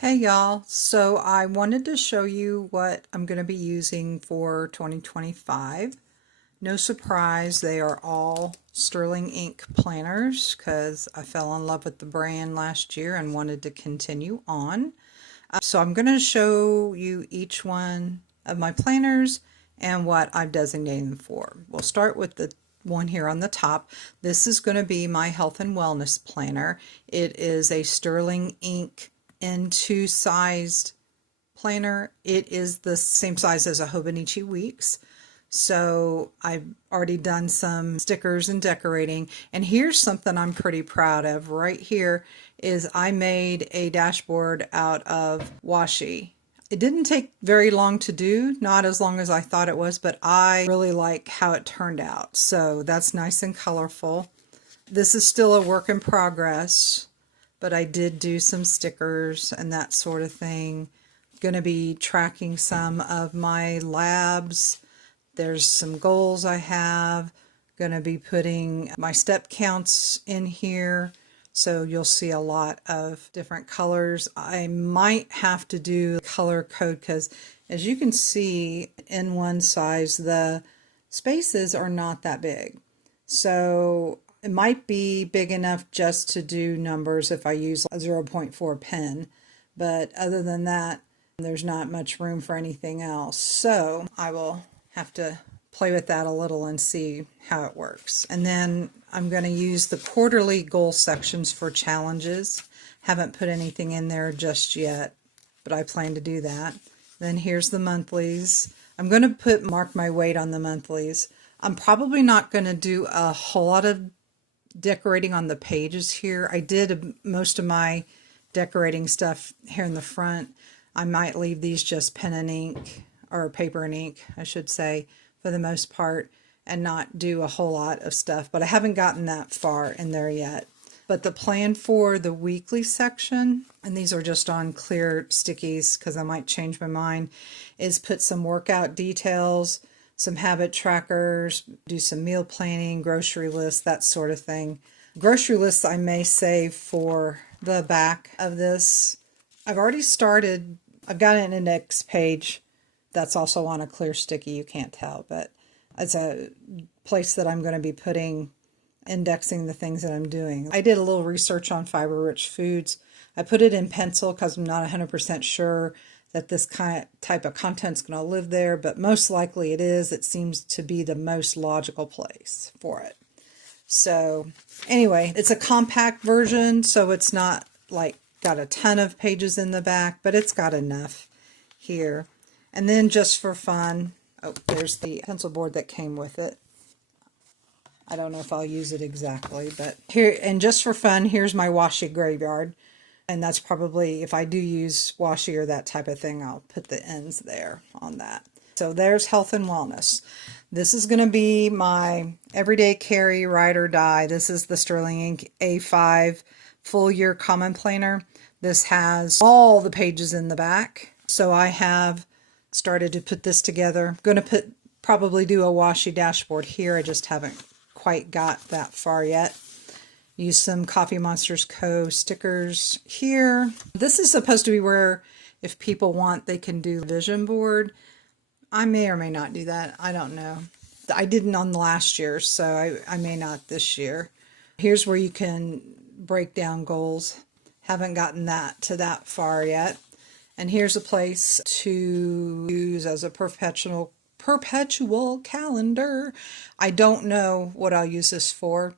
Hey y'all, so I wanted to show you what I'm going to be using for 2025. No surprise, they are all Sterling Ink planners because I fell in love with the brand last year and wanted to continue on. So I'm going to show you each one of my planners and what I've designated them for. We'll start with the one here on the top. This is going to be my health and wellness planner. It is a Sterling Ink N2 sized planner. It is the same size as a Hobonichi Weeks. So I've already done some stickers and decorating. And here's something I'm pretty proud of. Right here is I made a dashboard out of washi. It didn't take very long to do, not as long as I thought it was, but I really like how it turned out. So that's nice and colorful. This is still a work in progress, but I did do some stickers and that sort of thing. Going to be tracking some of my labs. There's some goals I have. Going to be putting my step counts in here. So you'll see a lot of different colors. I might have to do color code because as you can see in one size, the spaces are not that big. So it might be big enough just to do numbers if I use a 0.4 pen, but other than that, there's not much room for anything else. So I will have to play with that a little and see how it works. And then I'm going to use the quarterly goal sections for challenges. Haven't put anything in there just yet, but I plan to do that. Then here's the monthlies. I'm going to mark my weight on the monthlies. I'm probably not going to do a whole lot of decorating on the pages here. I did most of my decorating stuff here in the front. I might leave these just pen and ink, or paper and ink, I should say, for the most part, and not do a whole lot of stuff. But I haven't gotten that far in there yet. But the plan for the weekly section, and these are just on clear stickies because I might change my mind, is put some workout details, some habit trackers, do some meal planning, grocery lists, that sort of thing. Grocery lists I may save for the back of this. I've already started. I've got an index page that's also on a clear sticky. You can't tell, but it's a place that I'm going to be indexing the things that I'm doing. I did a little research on fiber-rich foods. I put it in pencil because I'm not 100% sure that this type of content's going to live there, but most likely it is. It seems to be the most logical place for it. So anyway, it's a compact version, so it's not like got a ton of pages in the back, but it's got enough here. And then just for fun, oh, there's the pencil board that came with it. I don't know if I'll use it exactly, but here, and just for fun, here's my washi graveyard. And that's probably, if I do use washi or that type of thing, I'll put the ends there on that. So there's health and wellness. This is going to be my everyday carry, ride or die. This is the Sterling Ink A5 full year common planner. This has all the pages in the back. So I have started to put this together. I'm going to probably do a washi dashboard here. I just haven't quite got that far yet. Use some Coffee Monsters Co. stickers here. This is supposed to be where, if people want, they can do vision board. I may or may not do that. I don't know. I didn't on last year, so I may not this year. Here's where you can break down goals. Haven't gotten that to that far yet. And here's a place to use as a perpetual calendar. I don't know what I'll use this for,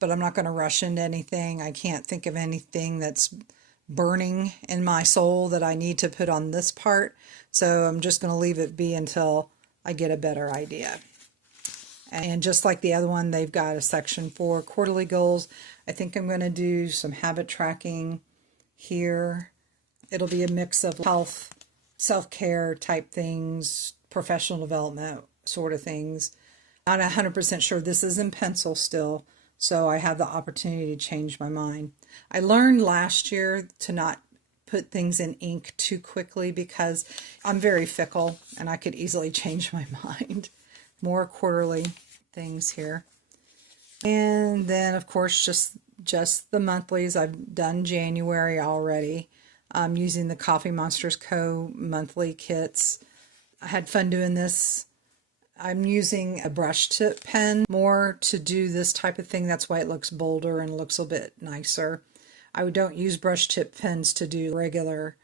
but I'm not going to rush into anything. I can't think of anything that's burning in my soul that I need to put on this part. So I'm just going to leave it be until I get a better idea. And just like the other one, they've got a section for quarterly goals. I think I'm going to do some habit tracking here. It'll be a mix of health, self-care type things, professional development sort of things. Not 100% sure. This is in pencil still, so I have the opportunity to change my mind. I learned last year to not put things in ink too quickly because I'm very fickle and I could easily change my mind. More quarterly things here. And then, of course, just the monthlies. I've done January already. I'm using the Coffee Monsters Co. monthly kits. I had fun doing this. I'm using a brush tip pen more to do this type of thing. That's why it looks bolder and looks a bit nicer. I don't use brush tip pens to do regular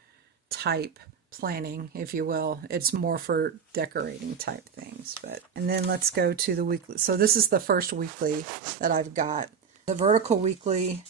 type planning, if you will. It's more for decorating type things. And then let's go to the weekly. So this is the first weekly that I've got. The vertical weekly,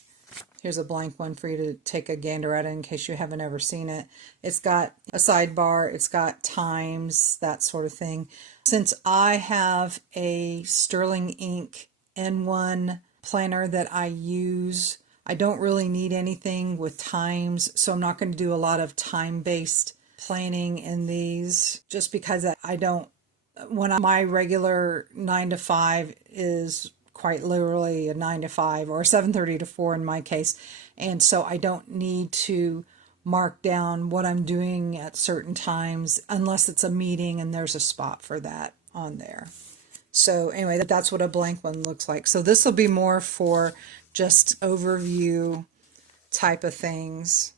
here's a blank one for you to take a gander at it in case you haven't ever seen it. It's got a sidebar, it's got times, that sort of thing. Since I have a Sterling Ink N1 planner that I use, I don't really need anything with times, so I'm not going to do a lot of time-based planning in these, just because I don't, my regular 9 to 5 is quite literally a 9 to 5 or 7:30 to 4 in my case, and so I don't need to mark down what I'm doing at certain times unless it's a meeting and there's a spot for that on there. So anyway, that's what a blank one looks like. So this will be more for just overview type of things.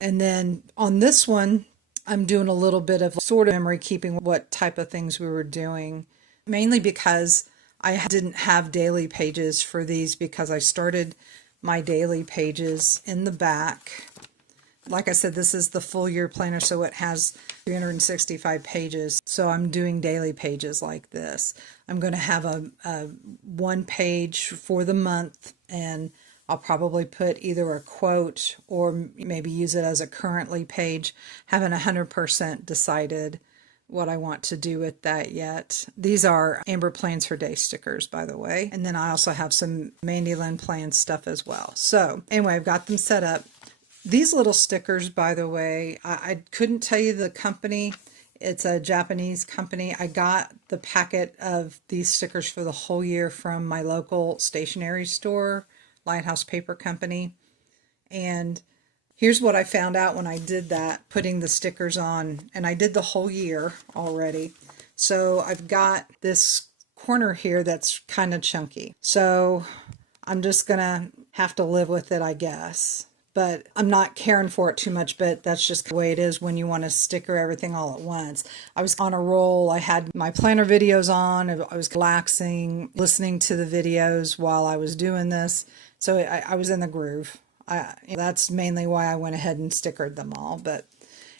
And then on this one, I'm doing a little bit of sort of memory keeping, what type of things we were doing, mainly because I didn't have daily pages for these, because I started my daily pages in the back. Like I said, this is the full year planner, so it has 365 pages. So I'm doing daily pages like this. I'm going to have a one page for the month, and I'll probably put either a quote or maybe use it as a currently page. Haven't 100% decided what I want to do with that yet. These are Amber Plans for Day stickers, by the way. And then I also have some Mandy Lynn Plans stuff as well. So anyway, I've got them set up. These little stickers, by the way, I couldn't tell you the company. It's a Japanese company. I got the packet of these stickers for the whole year from my local stationery store, Lighthouse Paper Company. And here's what I found out when I did that, putting the stickers on, and I did the whole year already. So I've got this corner here that's kind of chunky. So I'm just gonna have to live with it, I guess. But I'm not caring for it too much, but that's just the way it is when you want to sticker everything all at once. I was on a roll. I had my planner videos on. I was relaxing, listening to the videos while I was doing this. So I was in the groove. That's mainly why I went ahead and stickered them all. But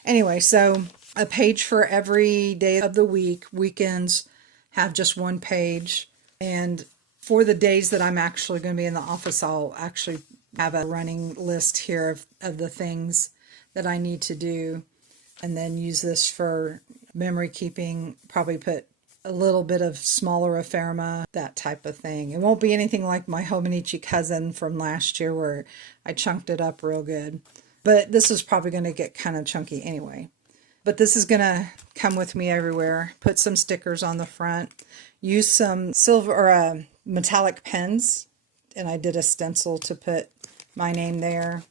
anyway, so a page for every day of the week. Weekends have just one page. And for the days that I'm actually going to be in the office, I'll actually have a running list here of the things that I need to do, and then use this for memory keeping. Probably put a little bit of smaller ephemera, that type of thing. It won't be anything like my Hobonichi cousin from last year where I chunked it up real good, but this is probably going to get kind of chunky anyway. But this is going to come with me everywhere. Put some stickers on the front. Use some silver or metallic pens, and I did a stencil to put my name there,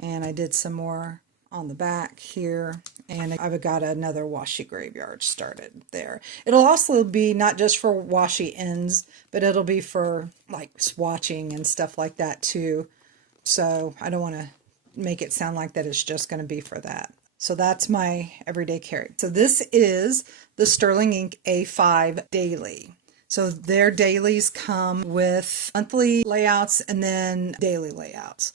and I did some more on the back here, and I've got another washi graveyard started there. It'll also be not just for washi ends, but it'll be for like swatching and stuff like that too. So I don't want to make it sound like that it's just going to be for that. So that's my everyday carry. So this is the Sterling Ink A5 Daily. So their dailies come with monthly layouts and then daily layouts.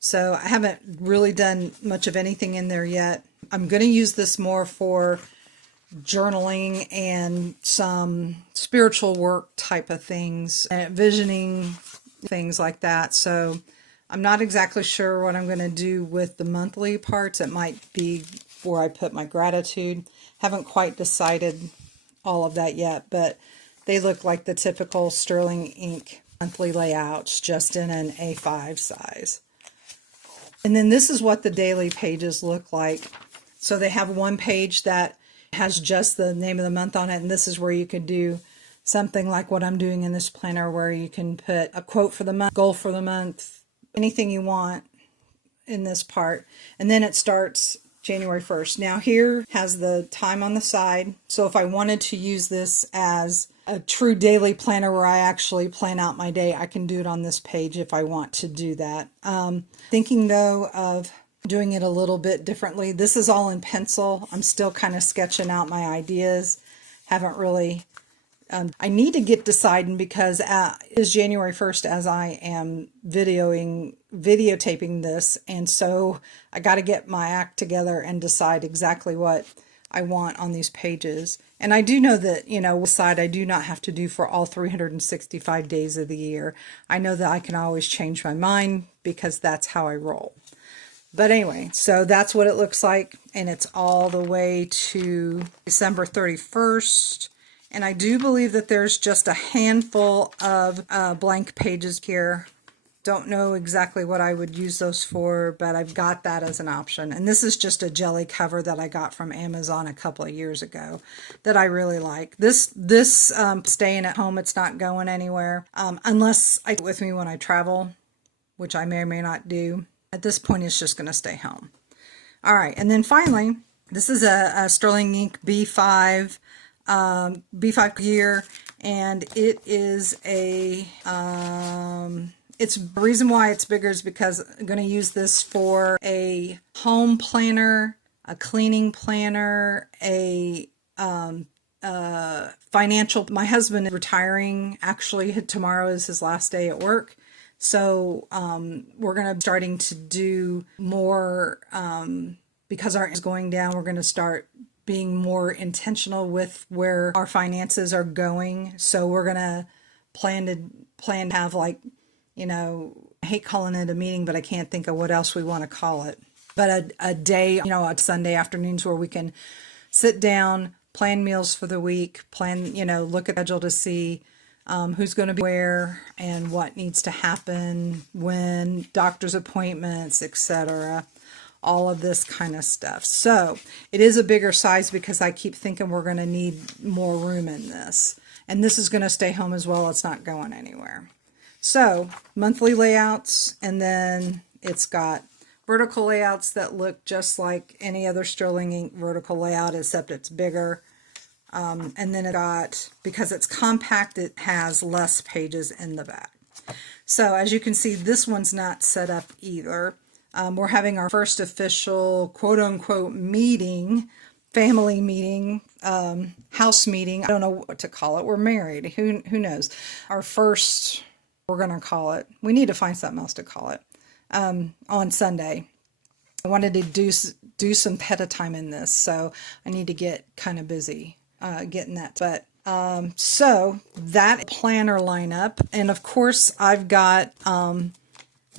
So I haven't really done much of anything in there yet. I'm going to use this more for journaling and some spiritual work type of things, and visioning, things like that. So I'm not exactly sure what I'm going to do with the monthly parts. It might be where I put my gratitude. Haven't quite decided all of that yet, but they look like the typical Sterling Ink monthly layouts, just in an A5 size. And then this is what the daily pages look like. So they have one page that has just the name of the month on it, and this is where you could do something like what I'm doing in this planner, where you can put a quote for the month, goal for the month, anything you want in this part. And then it starts January 1st. Now here has the time on the side. So if I wanted to use this as a true daily planner where I actually plan out my day, I can do it on this page if I want to do that. Thinking though of doing it a little bit differently. This is all in pencil. I'm still kind of sketching out my ideas. Haven't really, I need to get deciding because it is January 1st as I am videotaping this. And so I got to get my act together and decide exactly what I want on these pages. And I do know that, I do not have to do for all 365 days of the year. I know that I can always change my mind because that's how I roll. But anyway, so that's what it looks like, and it's all the way to December 31st. And I do believe that there's just a handful of blank pages here. Don't know exactly what I would use those for, but I've got that as an option. And this is just a jelly cover that I got from Amazon a couple of years ago that I really like. This staying at home, it's not going anywhere unless I take it with me when I travel, which I may or may not do. At this point, it's just going to stay home. All right, and then finally, this is a Sterling Ink B5 gear, and it is a it's the reason why it's bigger is because I'm going to use this for a home planner, a cleaning planner, a financial. My husband is retiring. Actually, tomorrow is his last day at work. So we're going to be starting to do more because our is going down. We're going to start being more intentional with where our finances are going. So we're going to plan to have, like, I hate calling it a meeting, but I can't think of what else we want to call it. But a day, a Sunday afternoons where we can sit down, plan meals for the week, look at the schedule to see who's going to be where and what needs to happen when, doctor's appointments, etc. All of this kind of stuff. So it is a bigger size because I keep thinking we're going to need more room in this. And this is going to stay home as well. It's not going anywhere. So monthly layouts, and then it's got vertical layouts that look just like any other Sterling Ink vertical layout, except it's bigger. And then it got, because it's compact, it has less pages in the back. So as you can see, this one's not set up either. We're having our first official quote-unquote meeting, family meeting, house meeting. I don't know what to call it. We're married. Who knows? Our first, we're going to call it. We need to find something else to call it. On Sunday. I wanted to do some peta time in this, so I need to get kind of busy getting that. But so that planner lineup, and of course I've got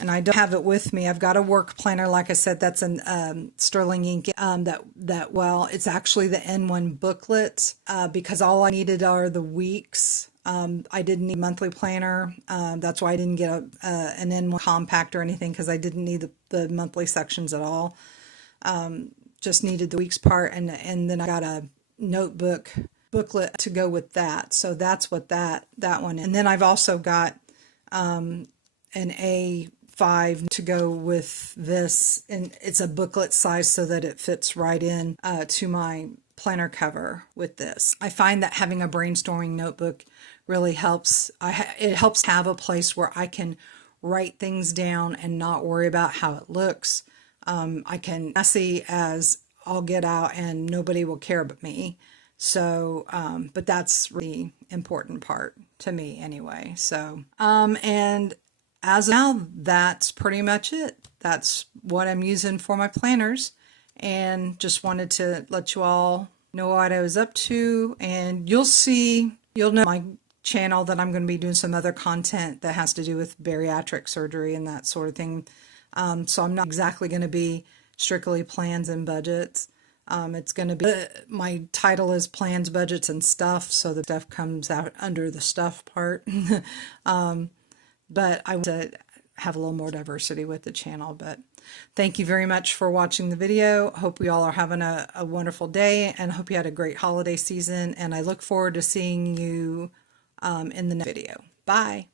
and I don't have it with me. I've got a work planner, like I said, that's an Sterling Ink well, it's actually the N1 booklet because all I needed are the weeks. I didn't need a monthly planner. That's why I didn't get an N1 compact or anything, because I didn't need the monthly sections at all. Just needed the weeks part, and then I got a notebook booklet to go with that. So that's what that one is. And then I've also got an A5 to go with this, and it's a booklet size so that it fits right in to my planner cover with this. I find that having a brainstorming notebook really helps. It helps have a place where I can write things down and not worry about how it looks. I can messy as all get out and nobody will care but me. So, but that's really important part to me anyway. So, and as of now, that's pretty much it. That's what I'm using for my planners, and just wanted to let you all know what I was up to. And you'll know my channel that I'm going to be doing some other content that has to do with bariatric surgery and that sort of thing. So I'm not exactly going to be strictly plans and budgets. It's going to be, my title is plans, budgets, and stuff. So the stuff comes out under the stuff part. But I want to have a little more diversity with the channel. But thank you very much for watching the video. Hope we all are having a wonderful day, and hope you had a great holiday season. And I look forward to seeing you in the next video. Bye.